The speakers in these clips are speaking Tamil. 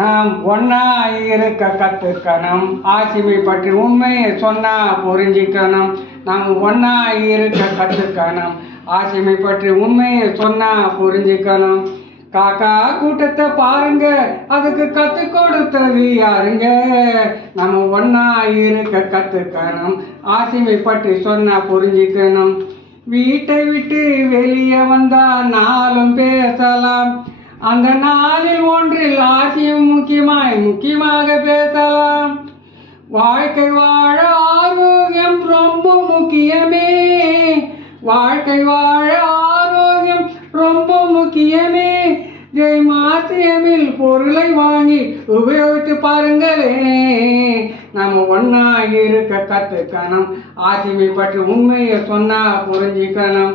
நாம் ஒன்னா இருக்க கற்றுக்கணும். ஆசிமை பற்றி உண்மையை சொன்னா புரிஞ்சிக்கணும். நாம் ஒன்னா இருக்க கற்றுக்கணும். ஆசிமை பற்றி உண்மையை சொன்னா புரிஞ்சிக்கணும். காக்கா கூட்டத்தை பாருங்க, அதுக்கு கத்து கொடுத்தது யாருங்க? நம்ம ஒன்னா இருக்க கற்றுக்கணும். ஆசிமை பற்றி சொன்னா புரிஞ்சிக்கணும். வீட்டை விட்டு வெளியே வந்தா நாளும் பேசலாம். அந்த நாளில் ஒன்றில் ஆசியும் முக்கியமாக பேசலாம். வாழ்க்கை வாழ ஆரோக்கியம் ரொம்ப முக்கியமே. வாழ்க்கை வாழ ஆரோக்கியம் ரொம்ப முக்கியமே. ஜெய்மாசியமில் பொருளை வாங்கி உபயோகித்து பாருங்களே. நம்ம ஒன்னா இருக்க கற்றுக்கணும். ஆசிமை பற்றி உண்மையை சொன்னா புரிஞ்சிக்கணும்.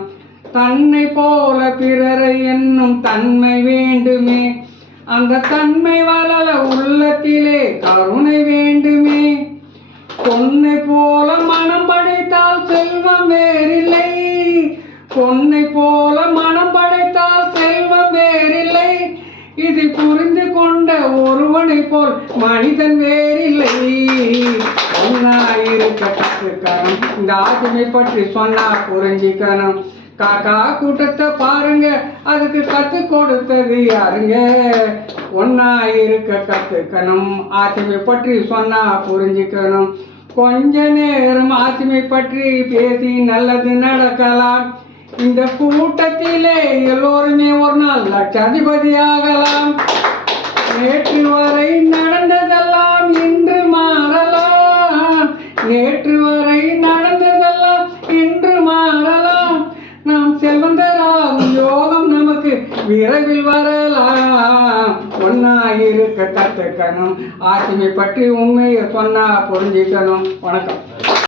தன்னை போல பிறரை என்னும் தன்மை வேண்டுமே. அந்த தன்மை வளர உள்ளத்திலே கருணை வேண்டுமே. பொன்னை போல மனம் படைத்தால் செல்வம் வேறில்லை. பொன்னை போல மனம் படைத்தால் செல்வம் வேறில்லை. இதை புரிந்து கொண்ட ஒருவனை போல் மனிதன் வேறில்லை. ஒன்னா இருக்க கற்றுக்கணும். இந்த ஆசிமை பற்றி சொன்னா புரிஞ்சிக்கணும். காக்கா கூட்டத்தை பாருங்க, அதுக்கு கத்து கொடுத்தது யாருங்க? ஒன்னா இருக்க கத்துக்கணும். ஆசிமை பற்றி சொன்னா புரிஞ்சிக்கணும். கொஞ்ச நேரம் ஆசிமை பற்றி பேசி நல்லது நடக்கலாம். இந்த கூட்டத்திலே எல்லோருமே ஒரு நாள் லட்சாதிபதி ஆகலாம். நேற்று வரை நடந்ததெல்லாம் இன்று மாறலாம். நேற்று வரை நடந்ததெல்லாம் இன்று மாறலாம். நாம் செல்வந்தராகும் யோகம் நமக்கு விரைவில் வரலாம். ஒன்னா இருக்க கற்றுக்கணும். ஆசிமை பற்றி உண்மையை சொன்னா புரிஞ்சிக்கணும். வணக்கம்.